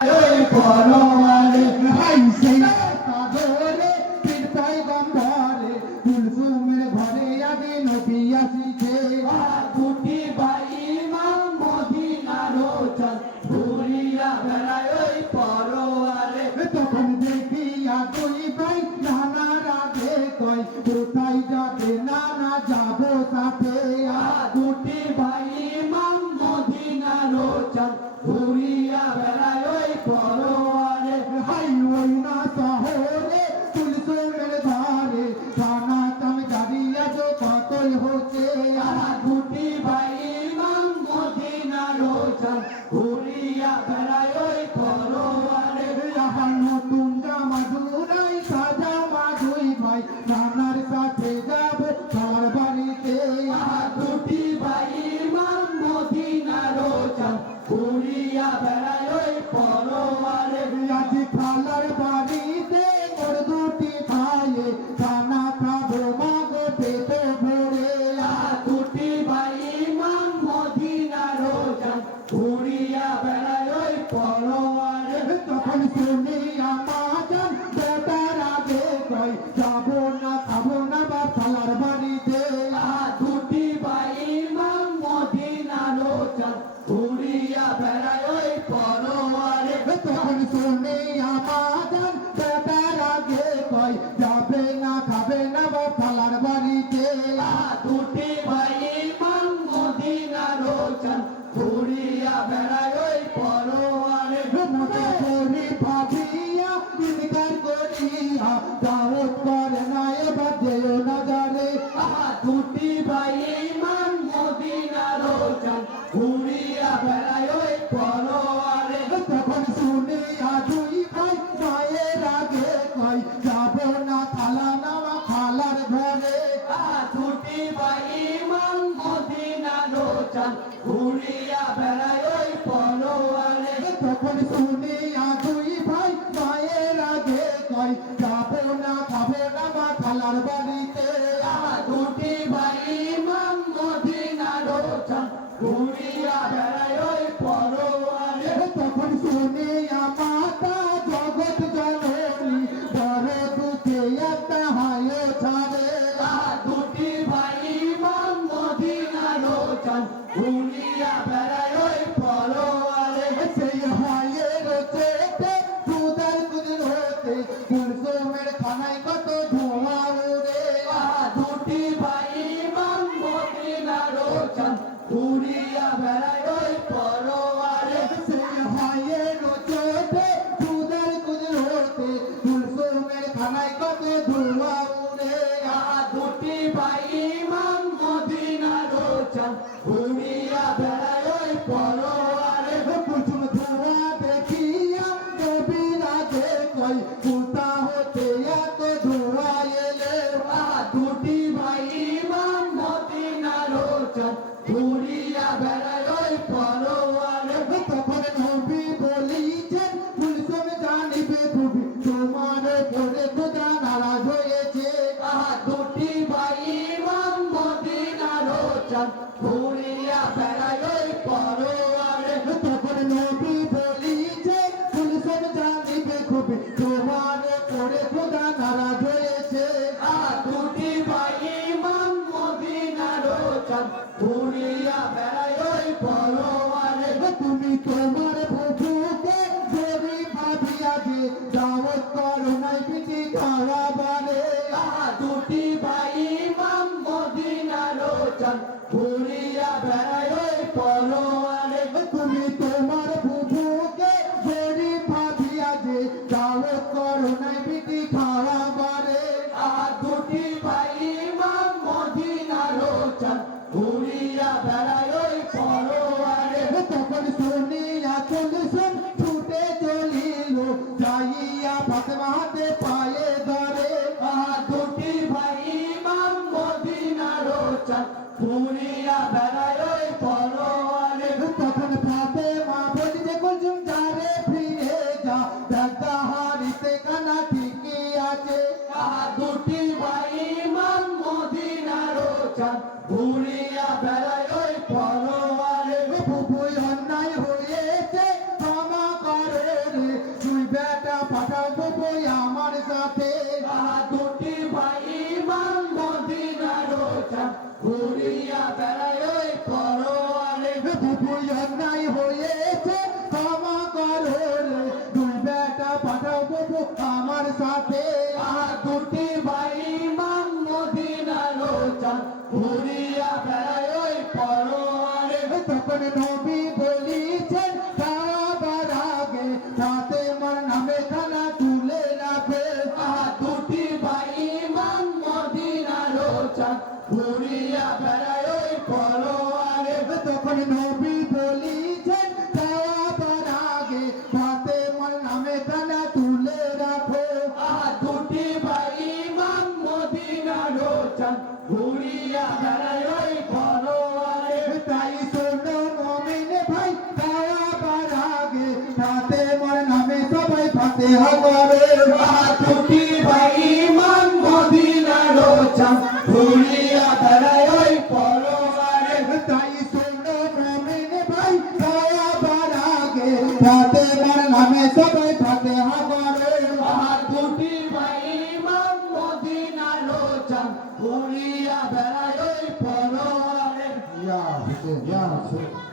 ওই পরোয়ারে হাইছে কাদরে তিন পয়গম্বরে কুলসুমের ঘরে আগে নবী আসিছে দুটি ভাই ইমাম মদিনার চল ঘুরিয়া বেড়ায় ওই পরোয়ারে তখন দেখিয়া দুই ভাই নানার আগে কয় কোথায় যাবে নানা যাবো সাথে দুটি ভাই ইমাম মদিনার চল ঘুরিয়া বেড়ায় ওই পরোয়ারে হাই ওই না শহরে কুলসুমের ঘরে খানা তাম দাঁড়িয়ে তো কতই হচ্ছে দুটি ভাই ইমাম মদিনার চল ঘুরিয়া বেড়ায় ওই পরোয়ারে আবার নতুন জামা জুড়াই সাজামা দুই ভাই নানার সাথে যাবে তার বাড়িতে দুটি ভাই ইমাম মদিনার চল ঘুরিয়া বেড়ায় ওই পরোয়ারে আজ খালার বাড়িতে মোর দুটি ভাইয়ে খানা খাবো মাগো পেটে ভরে দুটি ভাই ইমাম মদিনার চল ঘুরিয়া বেড়ায় ওই পরোয়ারে তখন শুনি আমাজন বেটার আগে কই যাবো না খাবো না বা খালার বাড়িতে দুটি ভাই ইমাম মদিনার চল ঘুরিয়া বেড়ায় ওই পরোয়ারে তখন শুনি আমাজন বেটার আগে কই যাবে না খাবে না বা খালার বাড়িতে দুটি ভাই ইমাম মদিনার চল ঘুরিয়া বেড়ায় ওই পরোয়ারে মতো করি ভাবিয়া ইনকার করিয়া দাওয়াত করে না এবার যেও না জানে দুটি ভাই ইমাম মদিনার চল ঘুরিয়া বেড়ায় ওই পরোয়ারে তখন শুনিয়া দুই ভাই মায়ের আগে কই যাবো না খালা নামা খালার ঘরে দুটি ভাই ইমাম মদিনার চল ঘুরিয়া বেড়ায় ওই পরোয়ারে তখন শুনিয়া দুই ভাই মায়ের আগে কই যাবো না খাবো না মা খালার বাড়িতে দুটি ভাই ইমাম মদিনার চল ঘুরিয়া বেড়ায় ওই পরোয়ারে তখন শুনিয়া মাতা জগৎ জননী বড় দুঃখে একটা হায় ছাড়ে দুটি ভাই ইমাম মদিনার চল ঘুরিয়া বেড়ায় ওই পরোয়ারে সেই হায়ের চেপে দুধার কুদিন হতে কুলসুমের খানায় কত ধোঁয়া উড়ে দুটি ভাই ইমাম মদিনার চল ঘুরিয়া বেড়ায় ওই পরোয়ারে সেই হায়ের চেপে দুধার কুদিন হতে কুলসুমের খানায় কত ধোঁয়া উড়ে দুটি ভাই ইমাম মদিনার চল ঘুরিয়া বেড়ায় ওই পরোয়ারে কুলসুম ধোঁয়া দেখিয়া নবীর আগে কই কোথা হতে এত ধোঁয়া এলে দুটি ভাই ইমাম মদিনার চল ঘুরিয়া বেড়ায় ওই পরোয়ারে তখন নবী বলিছেন কুলসুম জানিবে খুবই তোমার পরে খোদা নারাজ হয়েছে দুটি ভাই ইমাম মদিনার চল ঘুরিয়া বেড়ায় ওই পরোয়ারে তখন নবী বলিছে কুলসুম জানিবে খুবই তোমার পরে খোদা নারাজ হয়েছে দুটি ভাই ইমাম মদিনার চল ঘুরিয়া বেড়ায় ওই পরোয়ারে তুমি তোমার ফুফুকে দেবী ভাবিয়া যে দাওয়াত করো নাই পিটি খারাবারে দুটি ভাই ইমাম মদিনার চল ঘুরিয়া বেড়ায় ওই পরোয়ারে তুমি তোমার ফুফুকে দেবী ভাবিয়া যে দাওয়াত পাঠাবো বই আমার সাথে দুটি ভাই ইমাম মদিনার চাঁদ ঘুরিয়া বেড়ায় ওই পরোয়ারে বুবুই অন্যায় হয়েছে ক্ষমা করো রে দুই বেটা পাঠাবো বই আমার সাথে দুটি ভাই ইমাম মদিনার চাঁদ ঘুরিয়া বেড়ায় ওই পরোয়ারে তখন নবী বলিছেন খাবার আগে ফাতেমার নামে খানা তুলে রাখে দুটি ভাই ইমাম মদিনার চাঁদ ঘুরিয়া বেড়ায় ওই পরোয়ারে তখন নবী বলিছেন খাবার আগে ফাতেমার নামে খানা তুলে রাখো দুটি ভাই ইমাম মদিনার চাঁদ ঘুরিয়া বেড়ায় ওই পরোয়ারে তাই শোনো মুমিন ভাই খাবার আগে ফাতেমার নামে সবাই ফাতিহা করে দুটি ভাই ইমাম মদিনার চাঁদ ঘুরিয়া বেড়ায় ওই পরোয়ারে তাই শোনো মুমিন ভাই খাবার আগে ফাতেমার নামে সবাই ফাতিহা করে দুটি ভাই ইমাম মদিনার চাঁদ ঘুরিয়া বেড়ায় ওই পরোয়ারে ইয়া হুসেন ইয়া হুসেন